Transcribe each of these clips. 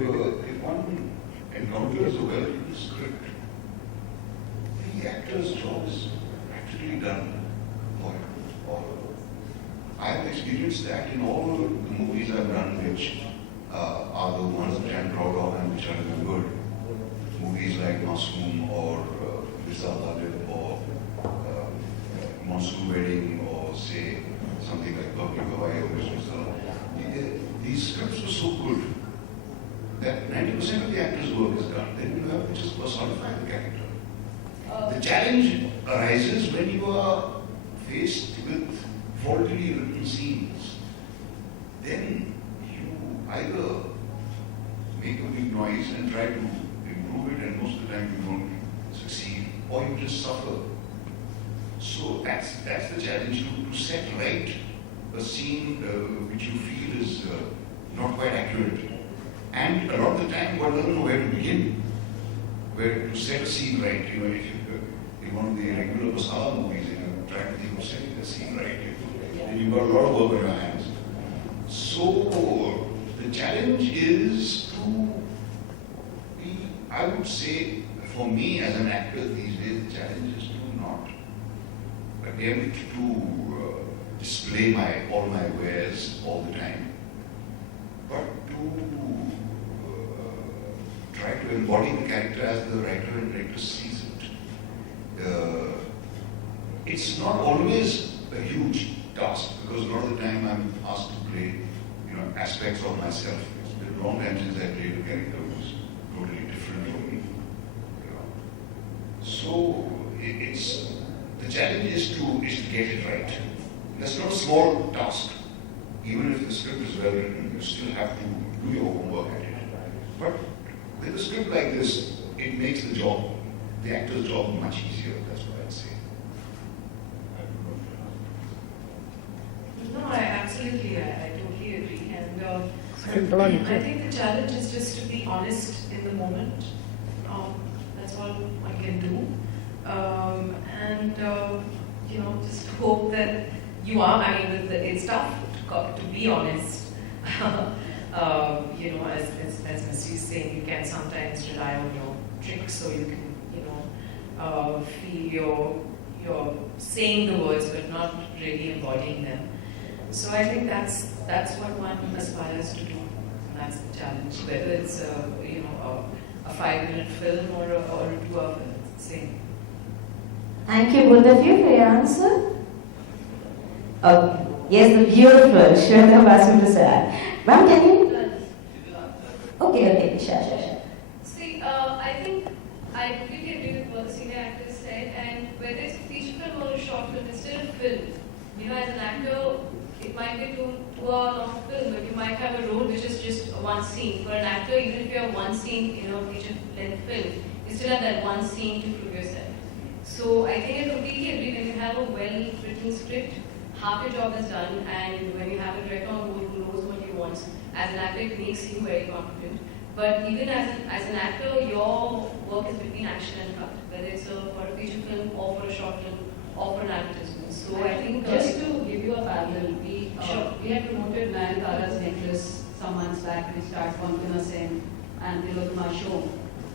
if one encounters a well-written script, the actor's job is practically done for him. I have experienced that in all the movies I've done, which are the ones that I'm proud of and which are really good. Movies like Masoom or Visa Talib or Monsoon Wedding or say something like Burki Gawai or these scripts were so good that 90% of the actor's work is done. Then you have to just personify the character. The challenge arises when you are faced with faultily written scenes. Then you either make a big noise and try to improve it, and most of the time you don't succeed, or you just suffer. So that's the challenge, to set right a scene which you feel is not quite accurate. And a lot of the time one doesn't know where to begin, where to set a scene right. If you, in one of the regular masala movies, trying to think of setting the scene right, then you've got a lot of work on your hands. So the challenge is to be, I would say, for me as an actor these days, the challenge is to not attempt to display all my wares all the time, but to try to embody the character as the writer and director sees it. It's not always a huge task, because a lot of the time I'm asked to play, aspects of myself. It's been a long time since I played a character who's totally different from me. So it's the challenge is to get it right. That's not a small task. Even if the script is well written, you still have to do your homework at it. But with a script like this, it makes the actor's job much easier. That's what I'd say. No, I totally agree. And I think the challenge is just to be honest in the moment. That's all I can do. Just hope that you are. It's tough to be honest. As Ms. is saying, you can sometimes rely on your tricks, so you can, feel you're saying the words but not really embodying them. So I think that's what one aspires to do. And that's the challenge, whether it's a 5-minute film or a 2-hour film. It's the same. Thank you both of you for your answer. Okay. Yes, the beautiful Shweta Vasundasara. Ma'am, can you? Okay, Shah. See, I think I completely agree with what the senior actors said, and whether it's a feature film or a short film, it's still a film. As an actor, it might be a 2-hour long film, but you might have a role which is just one scene. For an actor, even if you have one scene in a feature-length film, you still have that one scene to prove yourself. So I think I completely agree, when you have a well-written script, half your job is done, and when you have a director on board who knows what he wants, as an actor it makes you very confident. But even as an actor, your work is between action and cut, whether it's for a feature film or for a short film or for an advertisement. So I think just to give you a parallel, we had promoted Nayanthara's Necklace some months back, which starts Konkana Sen and Tilotoma Show.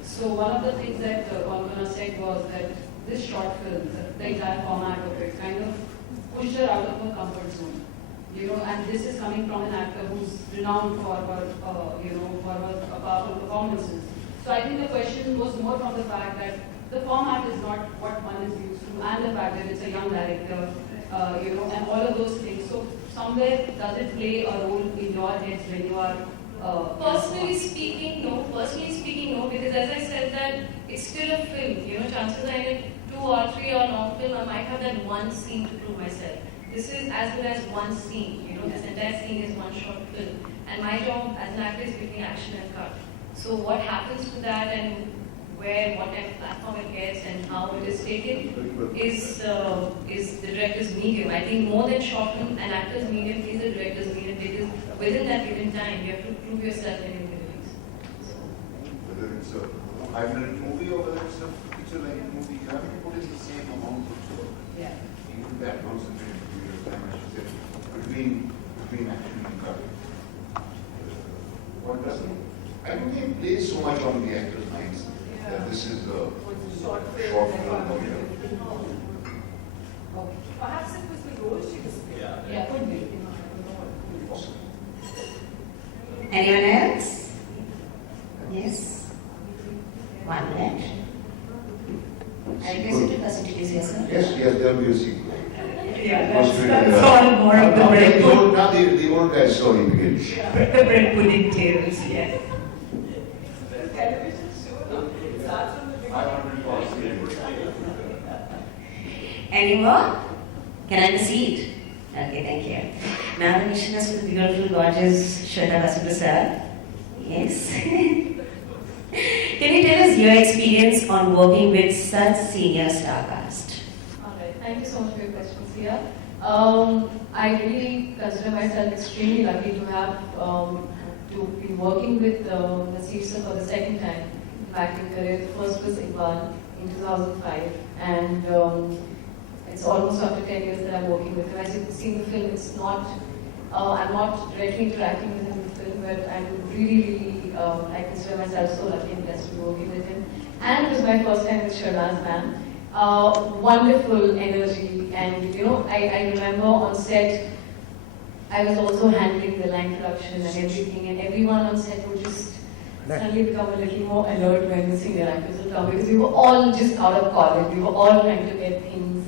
So one of the things that Konkana said was that this short film, the entire format of it, kind of pushed her out of her comfort zone. And this is coming from an actor who's renowned for her, for her powerful performances. So I think the question was more from the fact that the format is not what one is used to, and the fact that it's a young director, and all of those things. So somewhere, does it play a role in your heads when you are? Personally speaking, no. Because as I said that it's still a film. Chances are in a 2 or 3 hour long film, I might have that one scene to prove myself. This is as good as one scene. This entire scene is one short film, and my job as an actor is between action and cut. So what happens to that, and what type of platform it gets, and how it is taken is the director's medium. I think more than short film, an actor's medium is a director's medium, because within that given time, you have to prove yourself in your abilities. Whether it's a 5-minute movie or whether it's a feature-length movie, you have to put in the same amount of work. Yeah. Even that concentrated period of time, I should say, between action and cut. One doesn't I don't think it plays so much on the actor's minds that this is a short film or Perhaps it was the role she was playing. Yeah, could be. possible. Anyone else? Yes? 1 minute. I request you to first introduce yourself. Yes, there will be a sequel. Yeah, that's all more of the bread pudding. Now the old guy's story begins. The bread pudding tales, yes. Television show, no? It starts from the beginning. Any more? Can I proceed? Okay, thank you. Now the mission is with the beautiful, gorgeous Shernaz Prasad. Yes. Can you tell us your experience on working with such senior star cast? Alright, thank you so much for your questions here. I really consider myself extremely lucky to have to be working with Naseeruddin for the second time in my acting career. The first was Iqbal in 2005, and it's almost after 10 years that I'm working with him. As you can see in the film, it's not I'm not directly interacting with him in the film, but I'm really I consider myself so lucky and blessed to be working with him. And it was my first time with Shernaz ma'am. Wonderful energy, and I remember on set I was also handling the line production and everything, and everyone on set would just suddenly become a little more alert when the senior actors would come, because we were all just out of college, we were all trying to get things,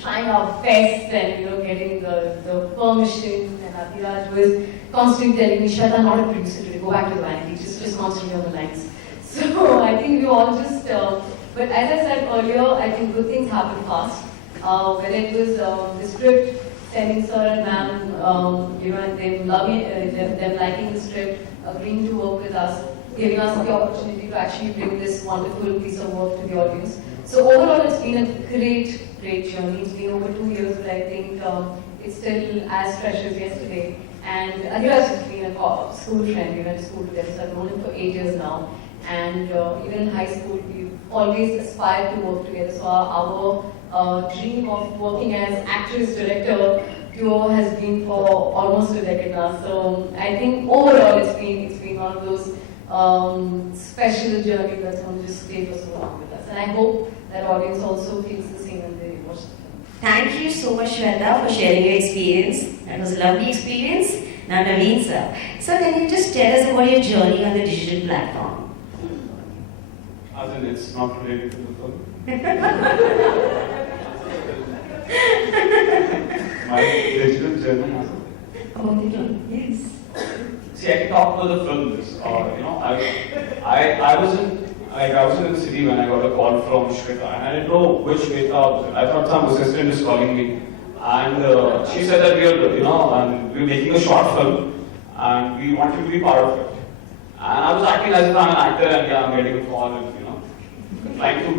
trying our best and getting the permission, and Abhiraj was constantly telling me, Shweta, not a producer today, go back to the vanity, just constantly on the lines. So I think we all just, but as I said earlier, I think good things happen fast. Whether it was the script, sending sir and ma'am, and them loving, them liking the script, agreeing to work with us, giving us the opportunity to actually bring this wonderful piece of work to the audience. So overall, it's been a great journey. It's been over 2 years, but I think it's still as fresh as yesterday. And Adhiraj has been a school friend. We went to school together, so I've known him for 8 years now. And even in high school, we've always aspired to work together. So our dream of working as actress-director duo has been for almost a decade now. So I think overall, it's been one of those special journeys that's going to just stay for so long with us. And I hope that audience also feels the same when they watch the film. Thank you so much, Shweta, for sharing your experience. That was a lovely experience. Now, Naveen sir. So, can you just tell us about your journey on the digital platform? As in, it's not related to the film. My digital journey as Yes. See, I can talk about the film. I was in the city when I got a call from Shweta, and I didn't know which Shweta. I thought some assistant is calling me, and she said that we're making a short film, and we want you to be part of it. And I was acting as if I'm an actor, and I'm getting a call, and trying to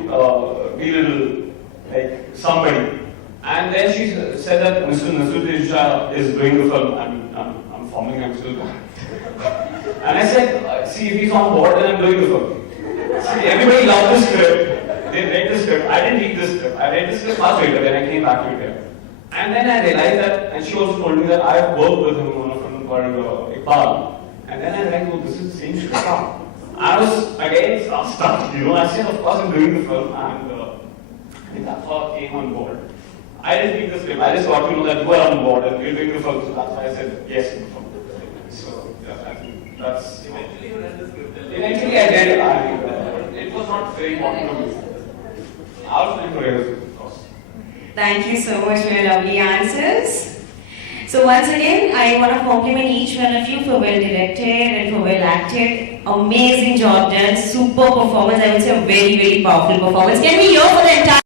be a little like somebody. And then she said that Mr. Naseeruddin Shah is doing the film, and I'm forming him still. And I said, see, if he's on board, then I'm doing the film. See, everybody loved the script. They read the script. I didn't read the script. I read the script much later when I came back to India. And then I realized that, and she also told me that I have worked with him on a film called Iqbal. And then I realized, oh, this is the same script. I was again stuck. I said, of course, I'm doing the film, and I think that's how I came on board. I didn't read the script. I just got to know that you are on board and we're doing the film, so that's why I said yes to the film. So yeah, I think that's. Eventually, you read the script. Eventually, I did. It was not very important to me. I was playing for years, of course. Thank you so much for your lovely answers. So once again, I want to compliment each one of you for well directed and for well acted. Amazing job done, super performance. I would say a very, very powerful performance. Can we hear for the entire